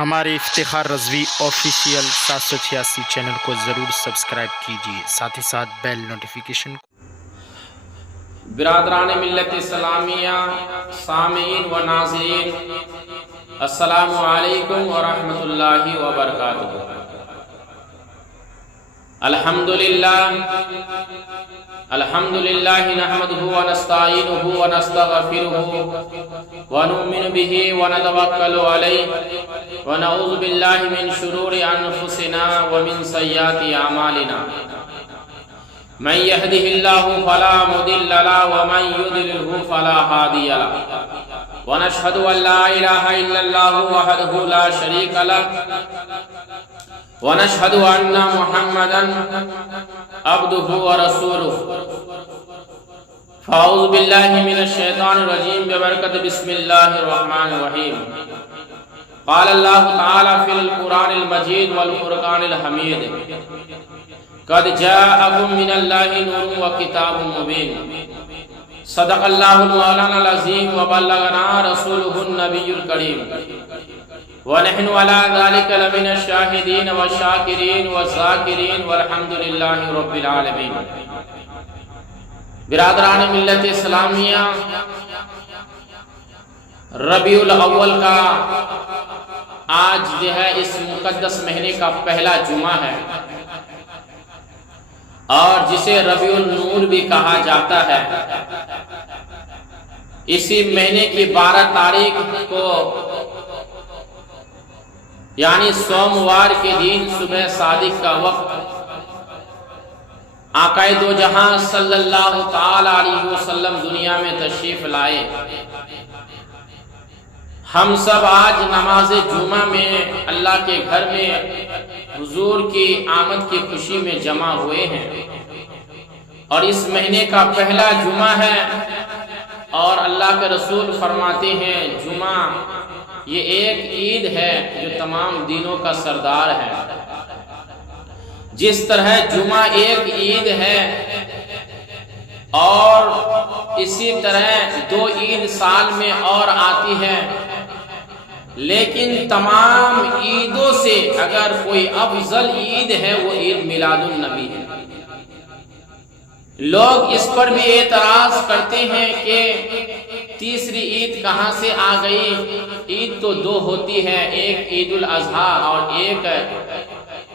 ہمارے Iftikhar Rizvi official 786 channel کو ضرور سبسکرائب کیجیے، ساتھ ہی ساتھ بیل نوٹیفیکیشن کو۔ برادران ملت اسلامیہ، سامعین و ناظرین، السلام علیکم ورحمۃ اللہ وبرکاتہ۔ الحمدللہ نحمده ونستعینه ونستغفره ونؤمن به ونتوکل علیہ ونعوذ باللہ من شرور انفسنا ومن سیئات اعمالنا، من يهده الله فلا مضل له ومن يضلل فلا هادي له، ونشهد ان لا اله الا الله وحده لا شريك له، ونشهد ان محمدا عبده ورسوله۔ فاعوذ باللہ من الشیطان الرجیم ببرکت بسم اللہ الرحمن الرحیم۔ قال اللہ تعالی فی القرآن المجید والفرقان الحمید، قد جاءکم من اللہ نور وکتاب مبین۔ صدق اللہ المولانا العظیم وبلغنا رسولہ النبی الکریم، ونحن على ذلك لمن الشاہدین والشاکرین والذاکرین والحمد للہ رب العالمین۔ برادران ملت اسلامیہ، ربیع الاول کا آج جو ہے اس مقدس مہینے کا پہلا جمعہ ہے، اور جسے ربیع النور بھی کہا جاتا ہے۔ اسی مہینے کی 12 تاریخ کو یعنی سوموار کے دن صبح صادق کا وقت آقا دو جہاں صلی اللہ تعالی علیہ وسلم دنیا میں تشریف لائے۔ ہم سب آج نماز جمعہ میں اللہ کے گھر میں حضور کی آمد کی خوشی میں جمع ہوئے ہیں، اور اس مہینے کا پہلا جمعہ ہے، اور اللہ کے رسول فرماتے ہیں جمعہ یہ ایک عید ہے جو تمام دینوں کا سردار ہے۔ جس طرح جمعہ ایک عید ہے، اور اسی طرح 2 عید سال میں اور آتی ہے، لیکن تمام عیدوں سے اگر کوئی افضل عید ہے وہ عید میلاد النبی ہے۔ لوگ اس پر بھی اعتراض کرتے ہیں کہ تیسری عید کہاں سے آ گئی؟ عید تو 2 ہوتی ہے، ایک عید الاضحیٰ اور ایک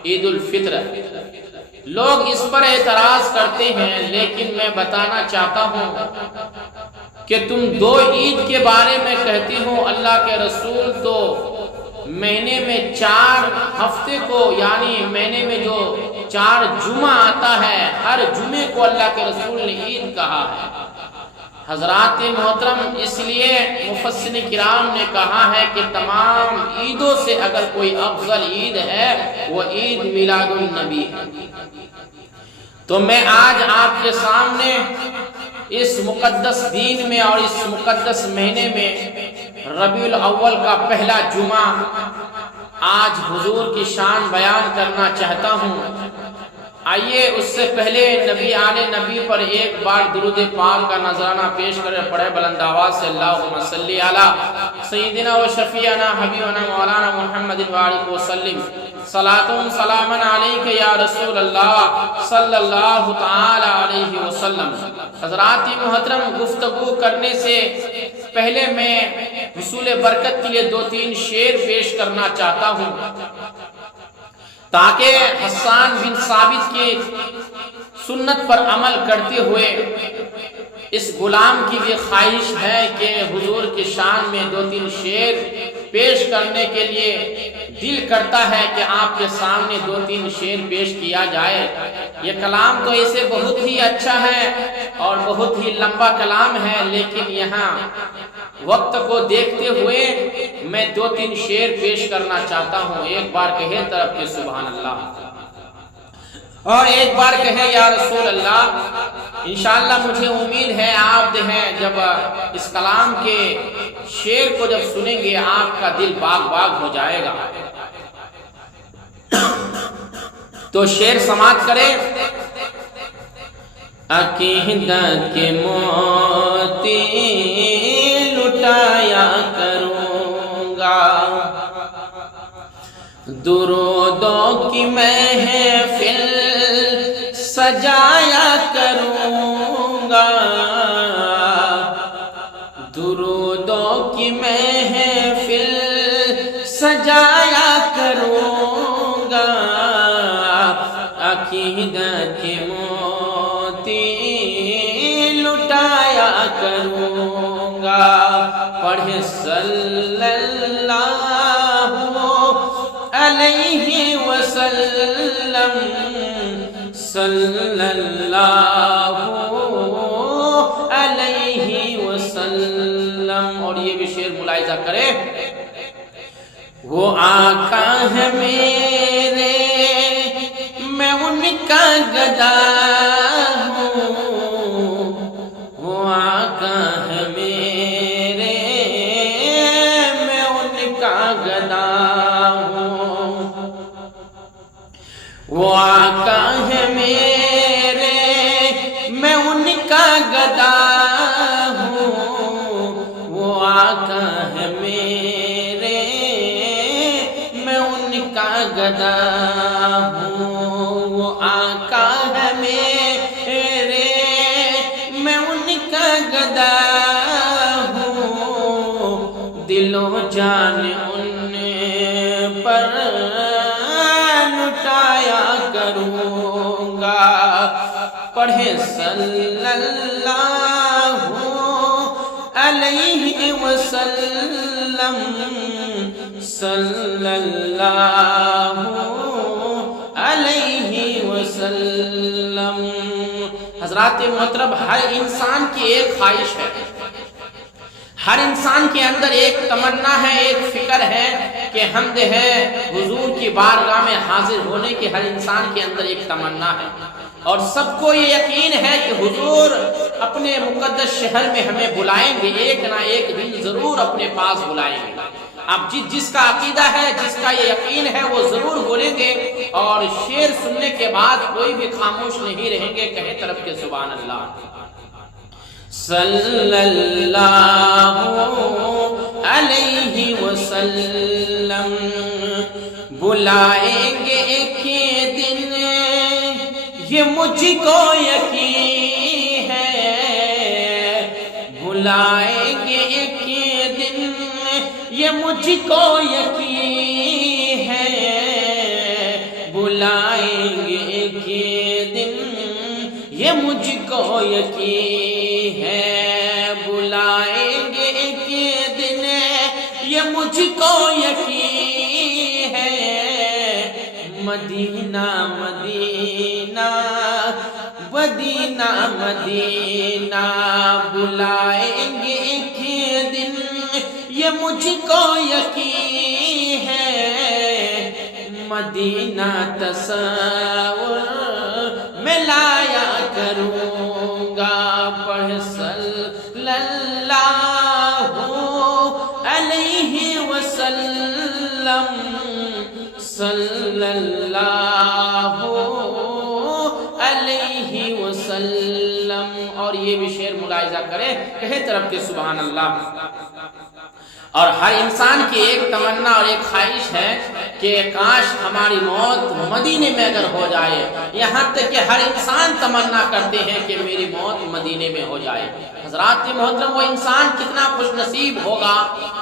عید الفطر۔ لوگ اس پر اعتراض کرتے ہیں، لیکن میں بتانا چاہتا ہوں کہ تم 2 عید کے بارے میں کہتے ہو، اللہ کے رسول تو مہینے میں 4 ہفتے کو یعنی مہینے میں جو 4 جمعہ آتا ہے، ہر جمعے کو اللہ کے رسول نے عید کہا ہے۔ حضرات محترم، اس لیے مفسرین کرام نے کہا ہے کہ تمام عیدوں سے اگر کوئی افضل عید ہے وہ عید میلاد النبی ہے۔ تو میں آج آپ کے سامنے اس مقدس دین میں اور اس مقدس مہینے میں ربیع الاول کا پہلا جمعہ آج حضور کی شان بیان کرنا چاہتا ہوں۔ آئیے اس سے پہلے نبی آل نبی پر ایک بار درود پاک کا نذرانہ پیش کرے، پڑھے بلند آواز سے اللہم صلی علی سیدنا و شفیعنا حبیبنا مولانا محمد وآلہ وسلم، صلاۃ سلام علیک یا رسول اللہ صلی اللہ تعالی علیہ وسلم۔ حضرات محترم، گفتگو کرنے سے پہلے میں حصول برکت کے لیے 2-3 شعر پیش کرنا چاہتا ہوں، تاکہ حسان بن ثابت کی سنت پر عمل کرتے ہوئے اس غلام کی بھی خواہش ہے کہ حضور کی شان میں 2-3 شعر پیش کرنے کے لیے دل کرتا ہے کہ آپ کے سامنے 2-3 شعر پیش کیا جائے۔ یہ کلام تو ایسے بہت ہی اچھا ہے اور بہت ہی لمبا کلام ہے، لیکن یہاں وقت کو دیکھتے ہوئے میں 2-3 شعر پیش کرنا چاہتا ہوں۔ ایک بار کہے طرف کے سبحان اللہ، اور ایک بار کہے یا رسول اللہ۔ انشاءاللہ مجھے امید ہے آپ جو ہیں جب اس کلام کے شعر کو جب سنیں گے آپ کا دل باغ باغ ہو جائے گا۔ تو شعر سماعت کریں۔ عقیدت کے موتی لٹایا کروں گا، درودوں کی محفل سجایا کروں گا، درودوں کی محفل سجایا کروں گا، عقیدت کے موتی لٹایا کروں گا، پڑھے صلی اللہ علیہ وسلم، صلی اللہ علیہ وسلم۔ اور یہ بھی شعر ملاحظہ کرے، وہ آقا ہے میرے میں ان کا گدا ہوں، وہ آقا ہے میرے میں ان کا گدا ہوں، وہ آقا ہے میرے میں ان کا گدا ہوں، وہ آقا ہے میرے میں ان کا گدا ہوں، وہ آقا ہے میرے میں ان کا گدا ہوں، دل و جان ان پر لٹایا کروں گا، پڑھے صلی اللہ علیہ وسلم، صلی اللہ علیہ وسلم۔ حضرات محترم، ہر انسان کی ایک خواہش ہے، ہر انسان کے اندر ایک تمنا ہے، ایک فکر ہے کہ ہم حضور کی بارگاہ میں حاضر ہونے کی ہر انسان کے اندر ایک تمنا ہے، اور سب کو یہ یقین ہے کہ حضور اپنے مقدس شہر میں ہمیں بلائیں گے، ایک نہ ایک دن ضرور اپنے پاس بلائیں گے۔ اب جس کا عقیدہ ہے، جس کا یہ یقین ہے، وہ ضرور بولیں گے، اور شعر سننے کے بعد کوئی بھی خاموش نہیں رہیں گے، کہے طرف کے سبحان اللہ۔ صلی اللہ علیہ وسلم، بلائیں گے ایک دن یہ مجھ کو یقین ہے، بلائیں گے ایک دن یہ مجھ کو یقین ہے، بلائیں گے ایک دن یہ مجھ کو یقین ہے، بلائیں گے ایک دن یہ مجھ کو یقین ہے، مدینہ مدینہ مدینہ مدینہ، بلائیں گے ایک دن یہ مجھ کو یقین ہے، مدینہ تصور میں لایا کروں گا، پڑھ صلی اللہ علیہ وسلم، صلی اللہ علیہ وسلم۔ اور یہ بھی شعر ملاحظہ کرے، کہے طرف کے سبحان اللہ۔ اور ہر انسان کی ایک تمنا اور ایک خواہش ہے کہ کاش ہماری موت مدینے میں اگر ہو جائے، یہاں تک کہ ہر انسان تمنا کرتے ہیں کہ میری موت مدینے میں ہو جائے۔ حضرات محترم، وہ انسان کتنا خوش نصیب ہوگا،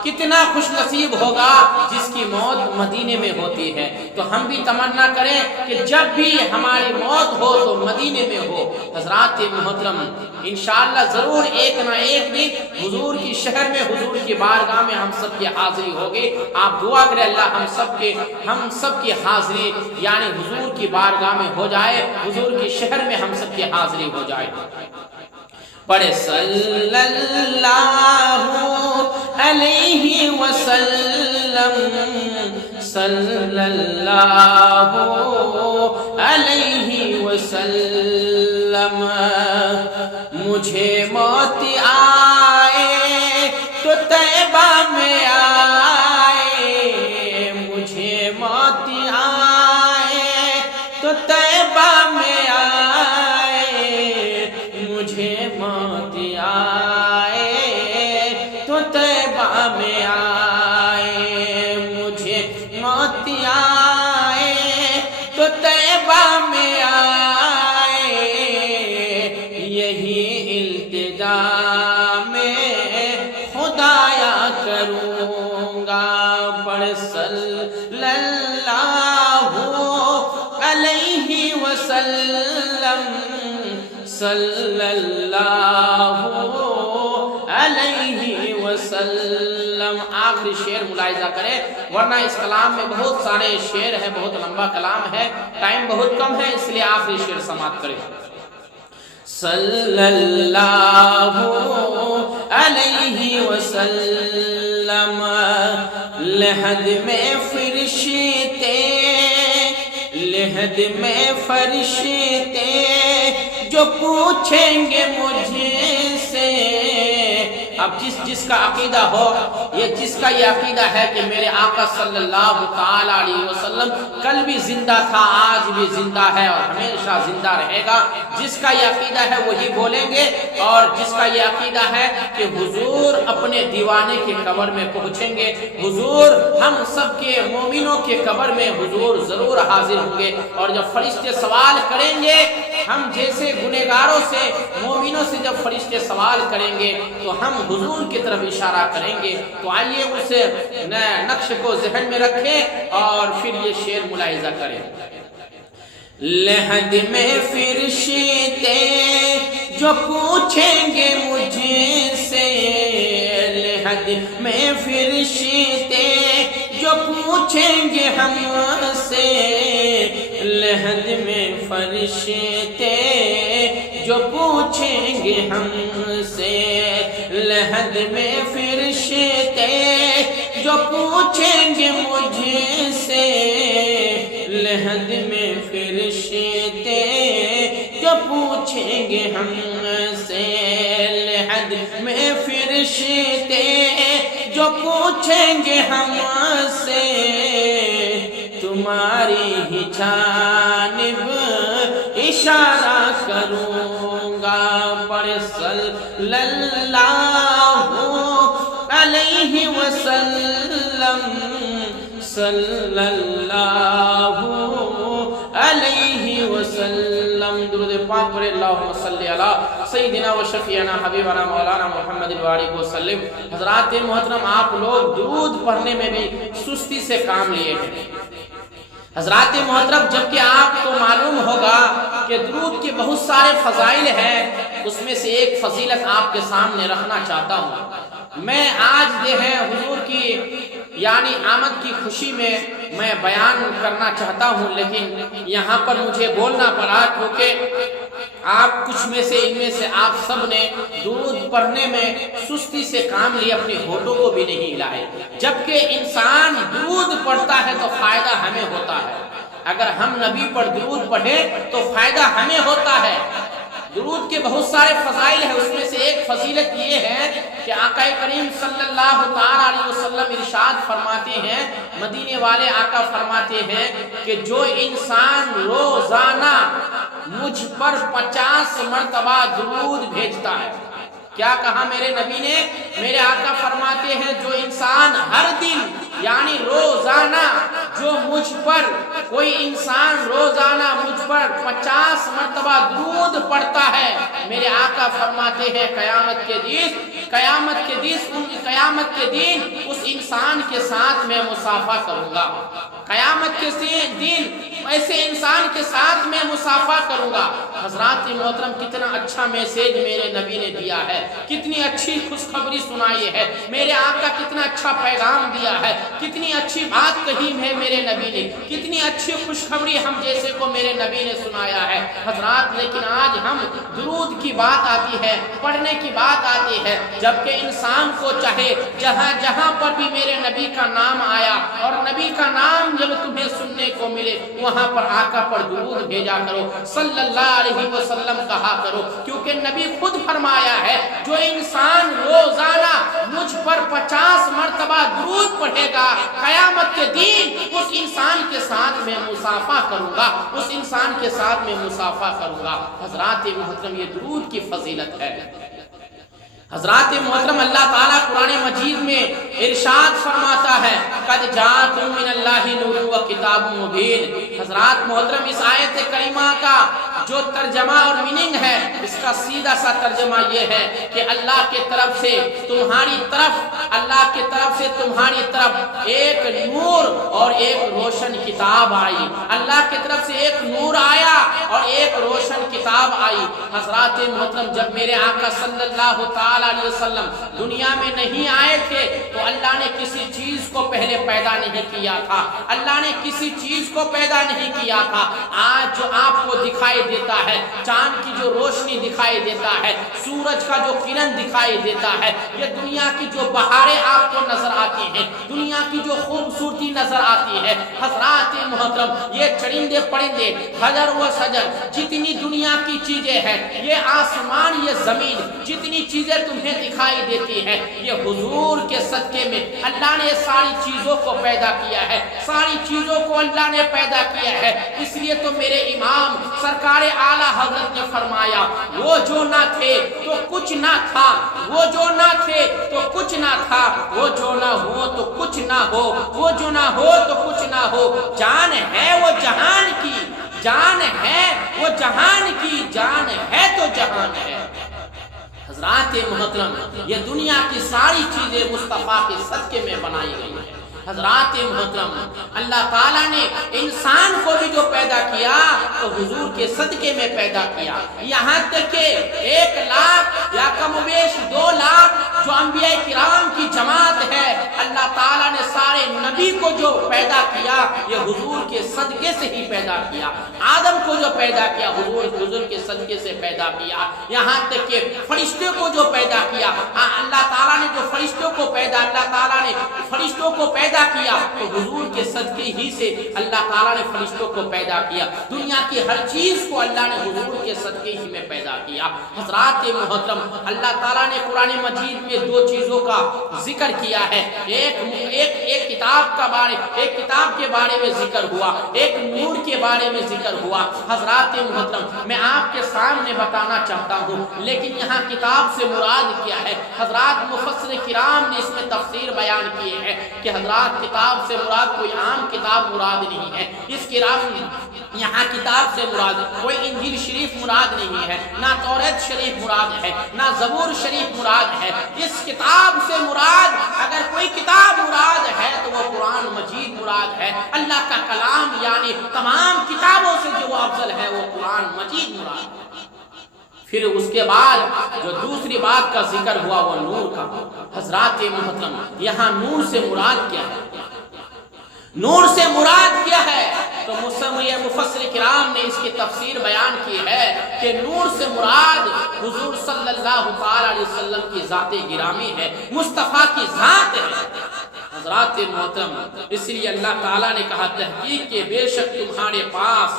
کتنا خوش نصیب ہوگا جس کی موت مدینے میں ہوتی ہے۔ تو ہم بھی تمنا کریں کہ جب بھی ہماری موت ہو تو مدینے میں ہو۔ حضرات محترم، انشاءاللہ ضرور ایک نہ ایک دن حضور کی شہر میں، حضور کی بارگاہ میں ہم سب کی حاضری ہوگی۔ آپ دعا کریں اللہ ہم سب کی حاضری یعنی حضور کی بارگاہ میں ہو جائے، حضور کی شہر میں ہم سب کی حاضری ہو جائے۔ پڑھے صلی اللہ علیہ وسلم، صلی اللہ علیہ وسلم، مجھے موت آئے تو طیبہ میں آئے، مجھے موت آئے تو طیبہ میں آئے، مجھے موت آئے تو طیبہ میں آئے، مجھے موت آئے صلی اللہ علیہ وسلم صلی اللہ علیہ وسلم۔ آخری شعر ملاحظہ کریں، ورنہ اس کلام میں بہت سارے شعر ہیں، بہت لمبا کلام ہے، ٹائم بہت کم ہے، اس لیے آخری شعر سماعت کریں۔ صلی اللہ علیہ وسلم لحد میں فرشتے، لحد میں فرشتے جو پوچھیں گے مجھ سے۔ اب جس کا عقیدہ ہو، جس کا یہ عقیدہ ہے کہ میرے آقا صلی اللہ تعالی علیہ وسلم کل بھی زندہ تھا، آج بھی زندہ ہے اور ہمیشہ زندہ رہے گا، جس کا یہ عقیدہ ہے وہی بولیں گے۔ اور جس کا یہ عقیدہ ہے کہ حضور اپنے دیوانے کے قبر میں پہنچیں گے، حضور ہم سب کے مومنوں کے قبر میں حضور ضرور حاضر ہوں گے، اور جب فرشتے سوال کریں گے، ہم جیسے گنہگاروں سے، مومنوں سے جب فرشتے سوال کریں گے تو ہم حضور کی طرف اشارہ کریں گے۔ تو آئیے اس نقش کو ذہن میں رکھیں اور پھر یہ شعر ملاحظہ کریں۔ لحد میں فرشتے جو پوچھیں گے مجھ سے، لحد میں فرشتے جو پوچھیں گے ہم سے، لحد میں فرشتے جو پوچھیں گے ہم سے، لحد میں فرشتے جو پوچھیں گے مجھ سے، لحد میں فرشتے جو پوچھیں گے ہم سے، لحد میں فرشتے جو پوچھیں گے ہم سے، تمہاری ہی جانب اشارہ کروں گا، پر صلی اللہ علیہ وسلم صلی اللہ علیہ وسلم۔ درود پاک پڑھے، اللہم صلی علی سیدنا و شفیعنا حبیبنا مولانا محمد وآلہ وسلم۔ حضرات محترم، آپ لوگ درود پڑھنے میں بھی سستی سے کام لیے ہیں۔ حضرات محترم، جبکہ آپ کو معلوم ہوگا کہ درود کے بہت سارے فضائل ہیں، اس میں سے ایک فضیلت آپ کے سامنے رکھنا چاہتا ہوں۔ میں آج جو ہے حضور کی یعنی آمد کی خوشی میں بیان کرنا چاہتا ہوں، لیکن یہاں پر مجھے بولنا پڑا کیونکہ آپ کچھ میں سے ان میں سے آپ سب نے درود پڑھنے میں سستی سے کام لیے، اپنے ہونٹوں کو بھی نہیں ہلائے۔ جبکہ انسان درود پڑھتا ہے تو فائدہ ہمیں ہوتا ہے، اگر ہم نبی پر درود پڑھیں تو فائدہ ہمیں ہوتا ہے۔ درود کے بہت سارے فضائل ہیں، اس میں سے ایک فضیلت یہ ہے کہ آقا کریم صلی اللہ تعالی علیہ وسلم ارشاد فرماتے ہیں، مدینے والے آقا فرماتے ہیں کہ جو انسان روزانہ مجھ پر 50 مرتبہ درود بھیجتا ہے۔ کیا کہا میرے نبی نے؟ میرے آقا فرماتے ہیں جو انسان ہر دن یعنی روزانہ جو مجھ پر کوئی انسان روزانہ مجھ پر 50 مرتبہ درود پڑھتا ہے، میرے آقا فرماتے ہیں قیامت کے دن اس انسان کے ساتھ میں مصافحہ کروں گا۔ قیامت کے دن ایسے انسان کے ساتھ میں مصافحہ کروں گا۔ حضرات محترم، کتنا اچھا میسیج میرے نبی نے دیا ہے، کتنی اچھی خوشخبری سنائی ہے میرے آقا، کتنا اچھا پیغام دیا ہے، کتنی اچھی بات کہی ہے میرے نبی نے، کتنی اچھی خوشخبری ہم جیسے کو میرے نبی نے سنایا ہے۔ حضرات لیکن آج ہم درود کی بات آتی ہے، پڑھنے کی بات آتی ہے، جبکہ انسان کو چاہے جہاں جہاں پر بھی میرے نبی کا نام آیا اور نبی کا نام جب تمہیں سننے کو ملے وہاں پر آقا پر درود بھیجا کرو، صلی اللہ علیہ وسلم کہا کرو، کیونکہ نبی خود فرمایا ہے جو انسان روزانہ مجھ پر 50 مرتبہ درود پڑھے گا، قیامت کے دن اس انسان کے ساتھ میں مصافحہ کروں گا، اس انسان کے ساتھ میں مصافحہ کروں گا۔ حضرات محترم، یہ درود کی فضیلت ہے۔ حضرات محترم، اللہ تعالیٰ قرآن مجید میں ارشاد فرماتا ہے قد جاءکم من اللہ نور و کتاب مبین۔ حضرات محترم، اس آیت کریمہ کا جو ترجمہ اور میننگ ہے، اس کا سیدھا سا ترجمہ یہ ہے کہ اللہ کے طرف سے تمہاری طرف ایک نور اور ایک روشن کتاب آئی۔ اللہ کی طرف سے ایک نور آیا اور ایک روشن کتاب آئی۔ حضرات محترم، جب میرے آقا صلی اللہ تعالی علیہ وسلم دنیا میں نہیں آئے تھے تو اللہ نے کسی چیز کو پہلے پیدا نہیں کیا تھا، اللہ نے کسی چیز کو پیدا نہیں کیا تھا۔ آج جو آپ کو دکھائی دیتا ہے، چاند کی جو روشنی دکھائی دیتا ہے، سورج کا جو کرن دکھائی دیتا ہے، یہ دنیا کی جو بہاریں آپ کو نظر آتی ہیں، دنیا کی جو خوبصورتی نظر آتی ہے، حضرات محترم، یہ چرندے پرندے، حجر و شجر، جتنی دنیا کی چیزیں ہیں، یہ آسمان، یہ زمین، جتنی چیزیں تمہیں دکھائی دیتی ہیں، یہ حضور کے صدقے میں اللہ نے ساری چیزوں کو پیدا کیا ہے، ساری چیزوں کو اللہ نے پیدا کیا ہے۔ اس لیے تو میرے امام سرکار اعلیٰ حضرت نے فرمایا، وہ جو نہ تھے تو کچھ نہ تھا، وہ جو نہ تھے تو کچھ نہ تھا، وہ جو نہ ہو تو کچھ نہ ہو، وہ جو نہ ہو تو کچھ نہ ہو، جان ہے وہ جہان کی، جان ہے وہ جہان کی، جان ہے تو جہان ہے۔ حضرات محترم، یہ دنیا کی ساری چیزیں مصطفیٰ کے صدقے میں بنائی گئی ہیں۔ حضرات محترم، اللہ تعالیٰ نے انسان کو بھی جو پیدا کیا تو حضور کے صدقے میں پیدا کیا۔ یہاں تک کہ 1 لاکھ یا کم و بیش 2 لاکھ جو انبیاء کرام کی جماعت ہے، اللہ تعالیٰ نے سارے نبی کو جو پیدا کیا یہ حضور کے صدقے سے ہی پیدا کیا۔ آدم کو جو پیدا کیا حضور کے صدقے سے پیدا کیا۔ یہاں تک کہ فرشتے کو جو پیدا کیا، اللہ تعالیٰ نے جو فرشتوں کو پیدا کیا تو حضور کے صدقے ہی سے اللہ تعالیٰ نے فرشتوں کو پیدا کیا۔ دنیا کی ہر چیز کو اللہ نے حضور کے صدقے ہی میں پیدا کیا۔ حضرات محترم، اللہ تعالیٰ نے قرآن مجید میں 2 چیزوں کا ذکر کیا ہے، ایک کتاب کے بارے میں ذکر ہوا، ایک نور کے بارے میں ذکر ہوا۔ حضرات محترم، میں آپ کے سامنے بتانا چاہتا ہوں، لیکن یہاں کتاب سے مراد کیا ہے؟ حضرات مفسر کرام نے اس میں تفسیر بیان کیے ہیں کہ حضرات کتاب سے مراد کوئی عام کتاب مراد نہیں ہے، یہاں کتاب سے مراد کوئی انجیل شریف مراد نہیں ہے، نہ توریت شریف مراد ہے، نہ زبور شریف مراد ہے۔ اس کتاب سے مراد اگر کوئی کتاب مراد ہے تو وہ قرآن مجید مراد ہے، اللہ کا کلام، یعنی تمام کتابوں سے جو افضل ہے وہ قرآن مجید مراد ہے۔ پھر اس کے بعد جو دوسری بات کا ذکر ہوا وہ نور کا۔ حضرات محترم، یہاں نور سے مراد کیا ہے؟ نور سے مراد کیا ہے؟ تو مفسر کرام نے اس کی تفسیر بیان کی ہے کہ نور سے مراد حضور صلی اللہ تعالی علیہ وسلم کی ذات گرامی ہے، مصطفیٰ کی ذات ہے۔ حضرات محترم، اس لیے اللہ تعالیٰ نے کہا تحقیق کہ بے شک تمہارے پاس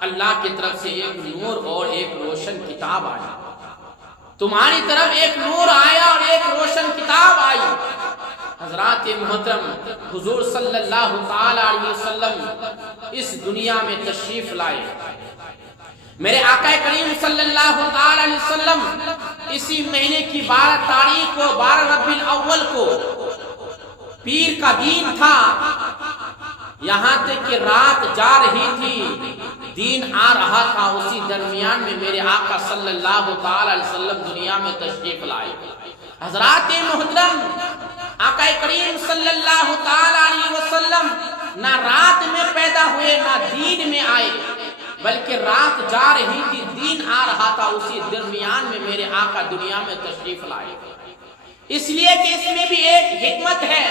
اللہ کی طرف سے ایک نور اور ایک روشن کتاب آئی، تمہاری طرف ایک نور آیا اور ایک روشن کتاب آئی۔ حضرات محترم، حضور صلی اللہ تعالی علیہ وسلم اس دنیا میں تشریف لائے۔ میرے آقا کریم صلی اللہ تعالی علیہ وسلم اسی مہینے کی 12 تاریخ کو، 12 ربیع الاول کو پیر کا دن تھا، یہاں تک کہ رات جا رہی تھی، دین آ رہا تھا، اسی درمیان میں میرے آقا صلی اللہ تعالی علیہ وسلم دنیا میں تشریف لائے۔ حضرات محترم، آقا کریم صلی اللہ تعالی علیہ وسلم نہ رات میں پیدا ہوئے نہ دین میں آئے، بلکہ رات جا رہی تھی، دین آ رہا تھا، اسی درمیان میں میرے آقا دنیا میں تشریف لائے۔ اس لیے کہ اس میں بھی ایک حکمت ہے،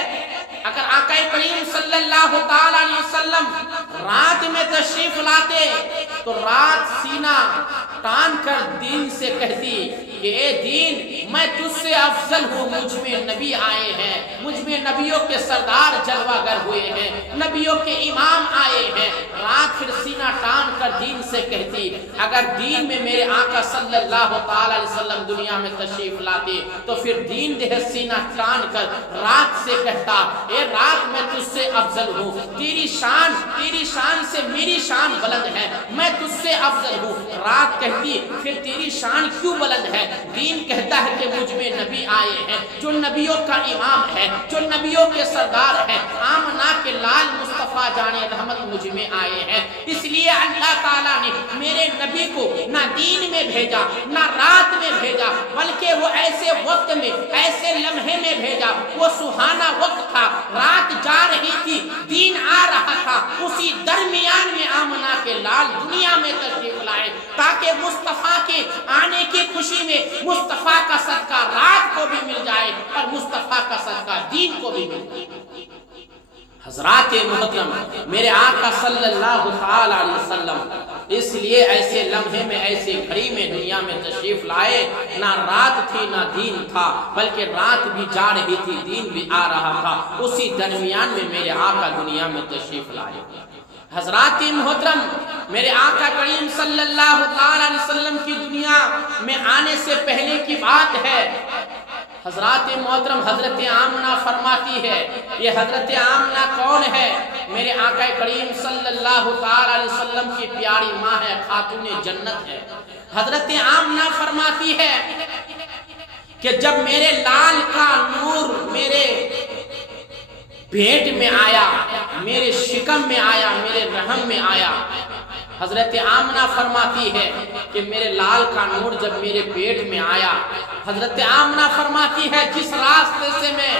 اگر آقا کریم صلی اللہ تعالی علیہ وسلم رات میں تشریف لاتے تو رات سینہ تان کر دین سے کہتی کہ اے دین، میں تجھ سے افضل ہوں، مجھ میں نبی آئے ہیں، مجھ میں نبیوں کے سردار جلوہ گر ہوئے ہیں، نبیوں کے امام آئے ہیں۔ رات پھر سینہ تان کر دین سے کہتی، اگر دین میں میرے آقا صلی اللہ تعالی علیہ وسلم دنیا میں تشریف لاتے تو پھر دین سینہ تان کر رات سے کہتا، اے رات، میں تجھ سے افضل ہوں، تیری شان سے میری شان بلند ہے، میں تجھ سے افضل ہوں۔ رات کہتی، پھر تیری شان کیوں بلند ہے؟ دین کہتا ہے کہ مجھ میں نبی آئے ہیں جو نبیوں کا امام ہے، جو نبیوں کے سردار ہیں، آمنہ کے لال مصطفیٰ جان رحمت مجھ میں آئے ہیں۔ اس لیے اللہ تعالیٰ نے میرے نبی کو نہ دین میں بھیجا نہ رات میں بھیجا، بلکہ وہ ایسے وقت میں، ایسے لمحے میں بھیجا، وہ سہانا وقت تھا، رات جا رہی تھی، دین آ رہا تھا، اسی درمیان میں آمنہ کے لال دنیا میں تشریف لائے تاکہ مصطفیٰ کے آنے کی خوشی میں مصطفیٰ کا صدقہ رات کو بھی مل جائے اور مصطفیٰ کا صدقہ دین کو بھی مل جائے۔ حضرات محترم، میرے آقا صلی اللہ علیہ وسلم اس لیے ایسے لمحے میں، ایسے گھڑی میں دنیا میں تشریف لائے، نہ رات تھی نہ دین تھا، بلکہ رات بھی جا رہی تھی، دین بھی آ رہا تھا، اسی درمیان میں میرے آقا دنیا میں تشریف لائے۔ حضرات محترم، میرے آقا کریم صلی اللہ علیہ وسلم کی دنیا میں آنے سے پہلے کی بات ہے۔ حضرات محترم، حضرت آمنہ فرماتی ہے، یہ حضرت آمنہ کون ہے؟ میرے آقا کریم صلی اللہ علیہ وسلم کی پیاری ماں ہے، خاتون جنت ہے۔ حضرت آمنہ فرماتی ہے کہ جب میرے لال کا نور میرے پیٹ میں آیا، میرے شکم میں آیا، میرے رحم میں آیا، حضرت آمنہ فرماتی ہے کہ میرے لال کا نور جب میرے پیٹ میں آیا، حضرت آمنہ فرماتی ہے جس راستے سے میں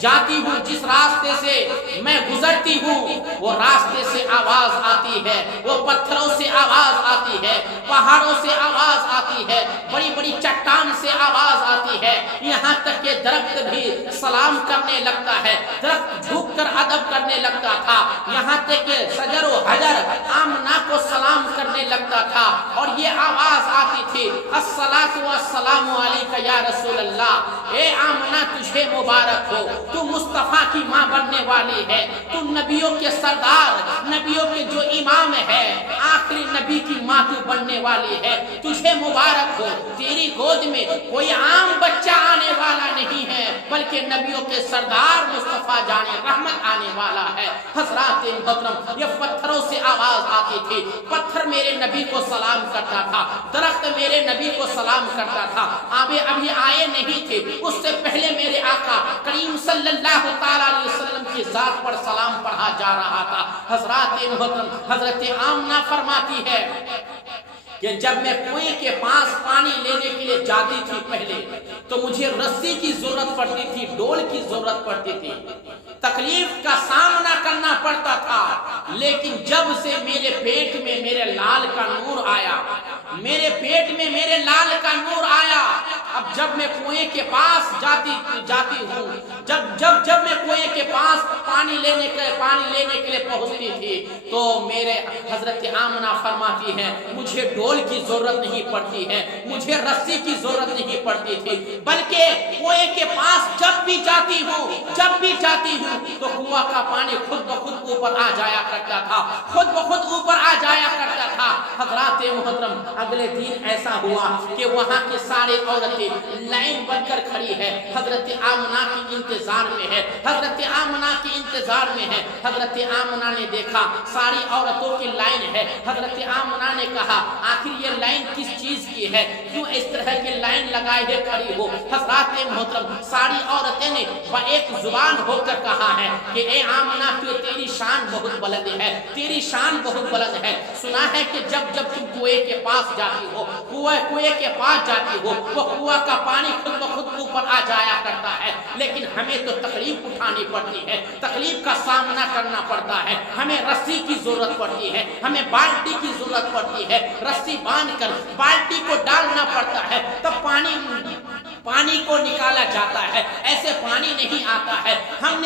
جاتی ہوں، جس راستے سے میں گزرتی ہوں، وہ راستے سے آواز آتی ہے، وہ پتھروں سے آواز آتی ہے، پہاڑوں سے آواز آتی ہے، بڑی بڑی چٹان سے آواز آتی ہے، یہاں تک کہ درخت بھی سلام کرنے لگتا ہے، درخت جھک کر ادب کرنے لگتا تھا، یہاں تک کہ شجر و حجر آمنہ کو سلام کرنے لگتا تھا، اور یہ آواز آتی تھی، الصلاۃ والسلام علیک یا رسول اللہ، اے آمنہ تجھے مبارک ہو، تو مصطفیٰ کی ماں بننے والی ہے، تو نبیوں کے سردار، نبیوں کے جو امام ہے، آخری نبی کی ماں تو بننے والی ہے، تجھے مبارک ہو، تیری گود میں کوئی عام بچہ آنے والا نہیں ہے، بلکہ نبیوں کے سردار مصطفیٰ جان رحمت آنے والا ہے۔ حضرات محترم، یہ پتھروں سے آواز آتی تھی، پتھر میرے نبی کو سلام کرتا تھا، درخت میرے نبی کو سلام کرتا تھا، آبے ابھی آئے نہیں تھے، اس سے پہلے میرے آقا کریم صلی اللہ علیہ وسلم کی ذات پر سلام پڑھا جا رہا تھا۔ حضرات محترم، حضرت آمنہ فرماتی ہے کہ جب میں کنویں کے پاس پانی لینے کے لیے جاتی تھی پہلے، تو مجھے رسی کی ضرورت پڑتی تھی، ڈول کی ضرورت پڑتی تھی، تکلیف کا سامنا کرنا پڑتا تھا، لیکن جب سے میرے پیٹ میں میرے لال کا نور آیا، میرے پیٹ میں میرے لال کا نور آیا، اب جب میں کنویں کے پاس جاتی ہوں، جب میں کنویں کے پاس پانی لینے کے لیے پہنچتی تھی، تو میرے حضرت آمنہ فرماتی ہے مجھے ڈول کی ضرورت نہیں پڑتی ہے، مجھے رسی کی ضرورت نہیں پڑتی تھی، بلکہ کنویں کے پاس جب بھی جاتی ہوں تو کنواں کا پانی خود بخود اوپر آ جایا کرتا تھا، خود بخود اوپر آ جایا کرتا تھا۔ حضرات محترم، اگلے دن ایسا ہوا کہ وہاں کی ساری عورتیں لائن بن کر کھڑی ہے، حضرت آمنہ کی انتظار میں ہے، حضرت آمنہ کی انتظار میں ہے۔ حضرت آمنہ نے دیکھا ساری عورتوں کی لائن ہے، حضرت آمنہ نے کہا آخر یہ لائن کس چیز کی ہے، کیوں اس طرح کی لائن لگائے ہے کھڑی ہو؟ حضرات محترم، ساری عورتیں نے ایک زبان ہو کر کہا ہے کہ اے آمنہ تیری شان بہت بلند ہے، تیری شان بہت بلند ہے، سنا ہے کہ جب تم کنویں کے پاس جاتی ہو، کنویں کے پاس جاتی ہو، وہ کنواں کا پانی خود بخود اوپر آ جایا کرتا ہے، لیکن ہمیں تو تکلیف اٹھانی پڑتی ہے، تکلیف کا سامنا کرنا پڑتا ہے، ہمیں رسی کی ضرورت پڑتی ہے، ہمیں بالٹی کی ضرورت پڑتی ہے، رسی باندھ کر بالٹی کو ڈالنا پڑتا ہے، تب پانی کو نکالا جاتا ہے، ایسے پانی نہیں آتا ہے۔ ہم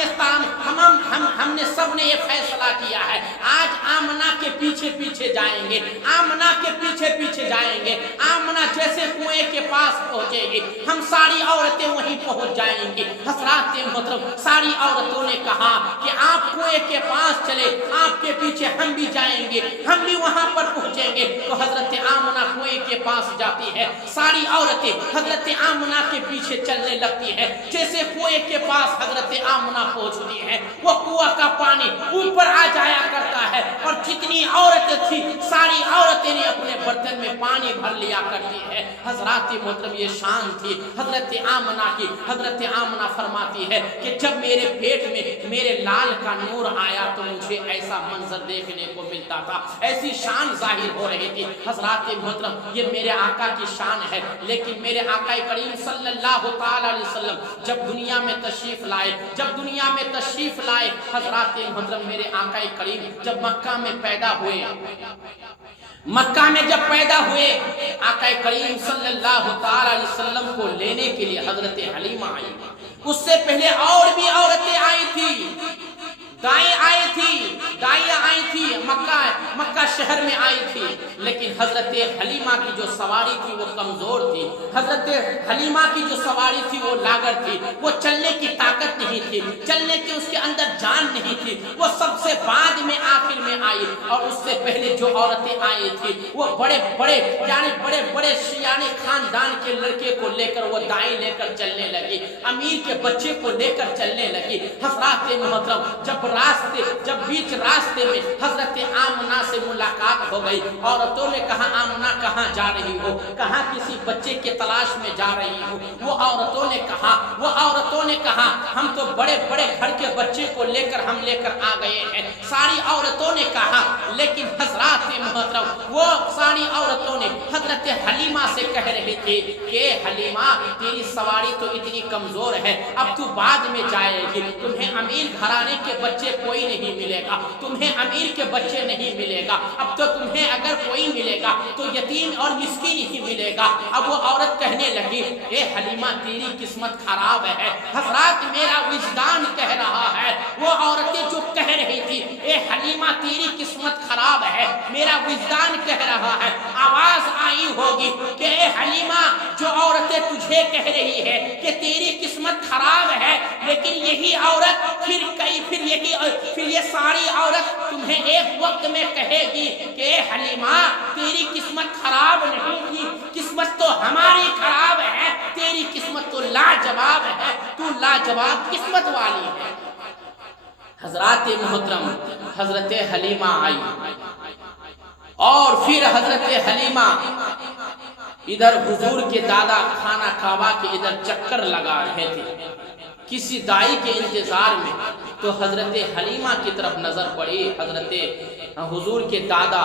نے سب نے یہ فیصلہ کیا ہے آج آمنہ کے پیچھے جائیں گے، آمنہ کے پیچھے جائیں گے، آمنہ جیسے کنویں کے پاس پہنچے گی ہم ساری عورتیں وہیں پہنچ جائیں گی۔ حضرات محترم، ساری عورتوں نے کہا کہ آپ کنویں کے پاس چلے، آپ کے پیچھے ہم بھی جائیں گے، ہم بھی وہاں پر پہنچیں گے۔ تو حضرت آمنہ کنویں کے پاس جاتی ہے، ساری عورتیں حضرت آمنہ کے پیچھے چلنے لگتی ہے، جیسے کنویں کے پاس حضرت آمنہ پہنچتی ہے، وہ کنواں کا پانی اوپر آ جایا کرتا ہے، ہے اور جتنی عورتیں تھی ساری عورتیں نے اپنے برتن میں پانی بھر لیا کرتی ہے۔ حضرات محترم یہ شان تھی حضرت آمنہ کی۔ حضرت آمنہ فرماتی ہے کہ جب میرے پیٹ میں میرے لال کا نور آیا تو مجھے ایسا منظر دیکھنے کو ملتا تھا، ایسی شان ظاہر ہو رہی تھی۔ حضرات محترم یہ میرے آقا کی شان ہے، لیکن میرے آقا کریم صلی اللہ تعالی علیہ وسلم جب دنیا میں تشریف لائے، حضرات محترم میرے آقا کریم جب مکہ میں پیدا ہوئے، جب پیدا ہوئے آقا کریم صلی اللہ تعالی علیہ وسلم کو لینے کے لیے حضرت حلیمہ آئی۔ اس سے پہلے اور بھی عورتیں آئی تھی، دائیں آئی تھی مکہ شہر میں آئی تھی، لیکن حضرت حلیمہ کی جو سواری تھی وہ کمزور تھی، حضرت حلیمہ کی جو سواری تھی وہ لاغر تھی، وہ چلنے کی طاقت نہیں تھی، چلنے کی اس کے اندر جان نہیں تھی، وہ سب سے بعد میں آخر میں آئی۔ اور اس سے پہلے جو عورتیں آئی تھی وہ بڑے بڑے شیعہ خاندان کے لڑکے کو لے کر وہ دائیں لے کر چلنے لگی، امیر کے بچے کو لے کر چلنے لگی۔ حضرات محترم جب بیچ راستے میں حضرت آمنہ سے ملاقات ہو گئی، عورتوں نے کہا آمنہ کہاں جا رہی ہو، کہاں کسی بچے کے تلاش میں جا رہی ہو؟ وہ عورتوں نے کہا ہم تو بڑے گھر کے بچے کو لے کر آ گئے ہیں، ساری عورتوں نے کہا۔ لیکن حضرات محترم وہ ساری عورتوں نے حضرت حلیمہ سے کہہ رہی تھی کہ حلیمہ تیری سواری تو اتنی کمزور ہے، اب تو بعد میں جائے گی، تمہیں امیر گھرانے کے بچے کوئی نہیں ملے گا، تمہیں امیر کے بچے نہیں ملے گا، اب تو تمہیں اگر کوئی ملے گا تو یتیم اور مسکین ہی ملے گا۔ اب وہ عورت کہنے لگی اے حلیمہ تیری قسمت خراب ہے، حضرات میرا وجدان کہہ رہا ہے، وہ عورتیں جو کہہ رہی تھی اے حلیمہ تیری قسمت خراب ہے، میرا وجدان کہہ رہا ہے، آواز آئی ہوگی کہ اے حلیمہ جو عورتیں تجھے کہہ رہی ہے کہ تیری قسمت خراب ہے، لیکن یہی عورت پھر یہ ساری عورت تمہیں ایک وقت میں کہے گی کہ اے حلیمہ تیری قسمت خراب نہیں تھی، قسمت تو ہماری خراب ہے، تیری قسمت تو لاجواب ہے، تو لاجواب قسمت والی ہے۔ حضرات محترم حضرت حلیمہ آئی اور پھر حضرت حلیمہ ادھر حضور کے دادا خانہ کعبہ کے ادھر چکر لگا رہے تھے کسی دائی کے انتظار میں، تو حضرت حلیمہ کی طرف نظر پڑی۔ حضرت حضور کے دادا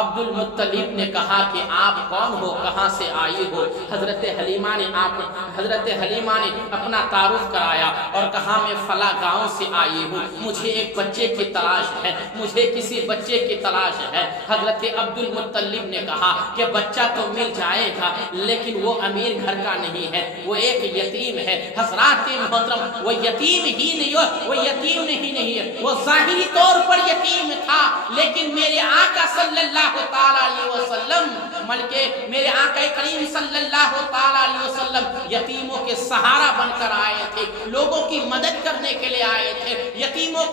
عبد المطلب نے کہا کہ آپ کون ہو، کہاں سے آئی ہو؟ حضرت حلیمہ نے اپنا تعارف کرایا اور کہا میں فلاں گاؤں سے آئی ہوں، مجھے ایک بچے کی تلاش ہے، مجھے کسی بچے کی تلاش ہے۔ حضرت عبد المطلب نے کہا کہ بچہ تو مل جائے گا لیکن وہ امیر گھر کا نہیں ہے، وہ ایک یتیم ہے۔ حضرات محترم وہ یتیم ہی نہیں ہے، وہ ظاہری طور پر یتیم تھا، لیکن میرے آقا صلی اللہ تعالی علیہ وسلم میرے آقا کریم صلی اللہ تعالی علیہ وسلم یتیموں کے سہارا بن کر آئے تھے، لوگوں کی مدد کرنے کے لیے آئے تھے، یتیموں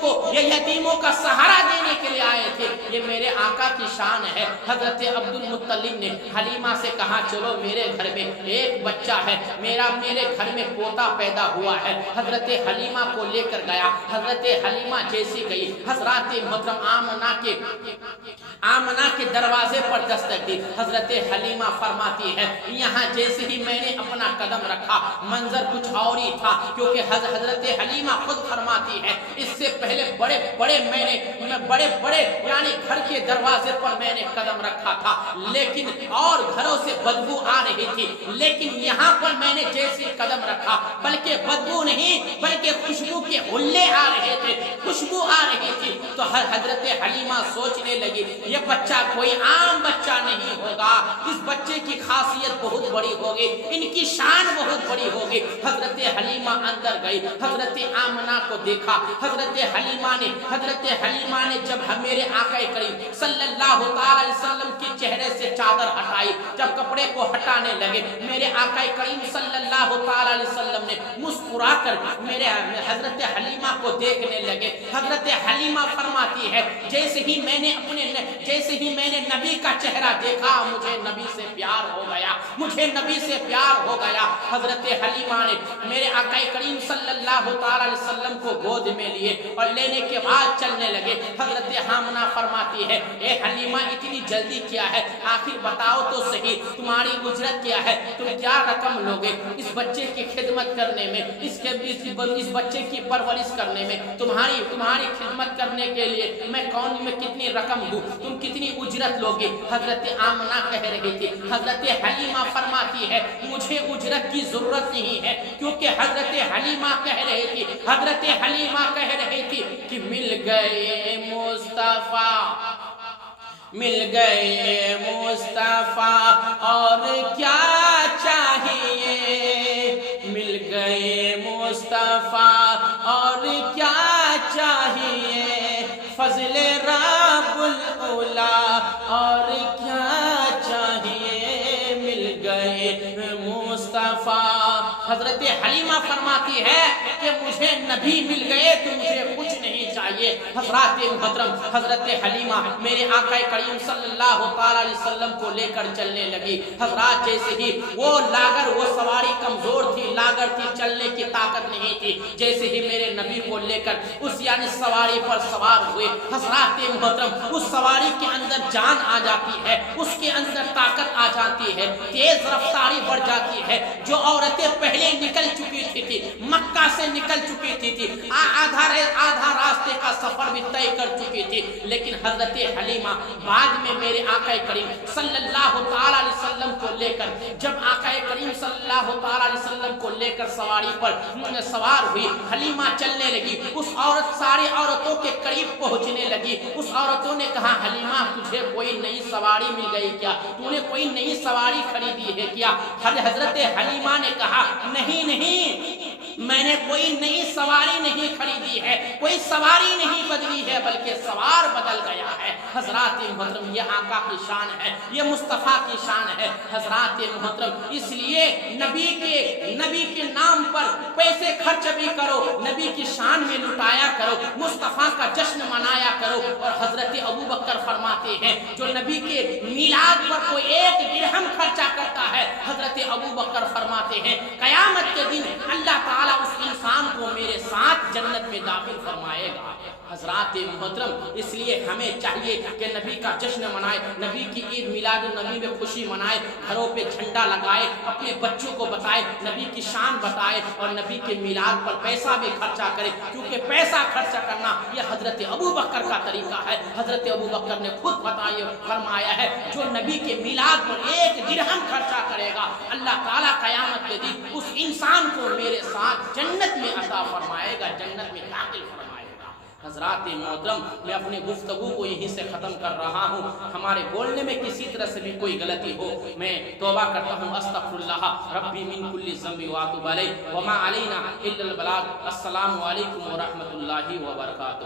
کا سہارا دینے کے لیے آئے تھے۔ یہ میرے آقا کی شان ہے۔ حضرت عبد المطلب نے حلیمہ سے کہا چلو میرے گھر میں ایک بچہ ہے، میرے گھر میں پوتا پیدا ہوا ہے۔ حضرت حلیمہ کو لے کر گیا۔ حضرت حلیمہ جیسی گئی، حضرات محترم آمنہ کے دروازے پر دستک دی۔ حضرت حلیمہ فرماتی ہے یہاں جیسے ہی میں نے اپنا قدم رکھا منظر کچھ اور ہی تھا، کیونکہ حضرت حلیمہ خود فرماتی ہے اس سے پہلے بڑے یعنی گھر کے دروازے پر میں نے قدم رکھا تھا لیکن اور گھروں سے بدبو آ رہی تھی، لیکن یہاں پر میں نے جیسے قدم رکھا بلکہ بدبو نہیں بلکہ خوشبو کے حلے آ رہے تھے، خوشبو آ رہی تھی۔ تو حضرت حلیمہ سوچنے لگی یہ بچہ کوئی عام بچہ نہیں ہوگا، اس بچے کی خاصیت بہت بڑی ہوگی، ان کی شان بہت بڑی ہوگی۔ حضرت حلیمہ اندر گئی، حضرت آمنہ کو دیکھا۔ حضرت حلیمہ نے جب میرے آقا کریم صلی اللہ تعالی علیہ وسلم کے چہرے سے چادر ہٹائی، جب کپڑے کو ہٹانے لگے، میرے آقا کریم صلی اللہ تعالی علیہ وسلم نے مسکرا کر میرے حضرت حلیمہ کو دیکھنے لگے۔ حضرت حلیمہ فرماتی ہے جیسے ہی میں نے نبی کا چہرہ دیکھا مجھے نبی سے پیار ہو گیا، حضرت حلیمہ نے میرے آقا کریم صلی اللہ تعالی علیہ وسلم کو گود میں لیے اور لینے کے بعد چلنے لگے۔ حضرت آمنہ کرنا فرماتی ہے اے حلیمہ اتنی جلدی کیا ہے، آخر بتاؤ تو صحیح تمہاری اجرت کیا ہے، تم کیا رقم لوگے اس بچے کی خدمت کرنے میں، اس بچے کی پرورش کرنے میں، تمہاری خدمت کرنے کے لیے میں کتنی رقم دوں، تم کتنی اجرت لوگے؟ حضرت آمنہ کہہ رہی تھی، حضرت حلیمہ فرماتی ہے مجھے اجرت کی ضرورت نہیں ہے، کیونکہ حضرت حلیمہ کہہ رہی تھی کہ مل گئے مصطفیٰ اور کیا چاہیے، مل گئے مصطفیٰ اور کیا چاہیے، فضل رب العلا اور کیا چاہیے، مل گئے مصطفیٰ۔ حضرت حلیمہ فرماتی ہے کہ مجھے نبی مل گئے تو مجھے کچھ نہیں چاہیے۔ حضرات محترم، حضرت حلیمہ میرے آقا کریم صلی اللہ علیہ وسلم کو لے کر چلنے لگی۔ حضرات جیسے ہی وہ سواری کمزور تھی، لاگر تھی، چلنے کی طاقت نہیں تھی، جیسے ہی میرے نبی کو لے کر اس یعنی سواری پر سوار ہوئے، حضرات محترم اس سواری کے اندر جان آ جاتی ہے، اس کے اندر طاقت آ جاتی ہے، تیز رفتاری بڑھ جاتی ہے۔ جو عورتیں پہلے نکل چکی تھی، مکہ سے نکل چکی تھی، آدھا راستے کا سفر بھی طے کر چکی تھی، لیکن حضرت حلیمہ بعد میں میرے آقا کریم صلی اللہ علیہ وسلم کو لے کر، جب آقا کریم صلی اللہ علیہ وسلم کو لے کر سواری پر سوار ہوئی، حلیمہ چلنے لگی، ساری عورتوں کے قریب پہنچنے لگی۔ اس عورتوں نے کہا حلیمہ تجھے کوئی نئی سواری مل گئی کیا، تو نے کوئی نئی سواری خریدی ہے کیا؟ حضرت حلیمہ نے کہا نہیں، میں نے کوئی نئی سواری نہیں خریدی ہے، کوئی سواری نہیں بدلی ہے، بلکہ سوار بدل گیا ہے۔ حضرات محترم یہ آقا کی شان ہے، یہ مصطفیٰ کی شان ہے۔ حضرات محترم اس لیے نبی کے نام پر پیسے خرچ بھی کرو، نبی کی شان میں لٹایا کرو، مصطفیٰ کا جشن منایا کرو۔ اور حضرت ابو بکر فرماتے ہیں جو نبی کے میلاد پر کوئی 1 درہم خرچہ کرتا ہے، حضرت ابو بکر فرماتے ہیں قیامت کے دن اللہ تعالیٰ اس انسان کو میرے ساتھ جنت میں داخل فرمائے گا۔ حضرات محترم اس لیے ہمیں چاہیے کہ نبی کا جشن منائے، نبی کی عید میلاد النبی میں خوشی منائے، گھروں پہ جھنڈا لگائے، اپنے بچوں کو بتائے، نبی کی شان بتائے، اور نبی کے میلاد پر پیسہ بھی خرچہ کرے، کیونکہ پیسہ خرچہ کرنا یہ حضرت ابو بکر کا طریقہ ہے۔ حضرت ابو بکر نے خود فرمایا ہے جو نبی کے میلاد پر 1 درہم خرچہ کرے گا، اللہ تعالیٰ قیامت کے دن اس انسان کو میرے ساتھ جنت میں عطا فرمائے گا، جنت میں داخل فرمائے گا۔ حضرات محترم میں اپنے گفتگو کو یہیں سے ختم کر رہا ہوں۔ ہمارے بولنے میں کسی طرح سے بھی کوئی غلطی ہو میں توبہ کرتا ہوں، استغفر اللہ ربی من کل ذنب واتوب الیہ وما علینا الا البلاغ۔ السلام علیکم ورحمۃ اللہ وبرکاتہ۔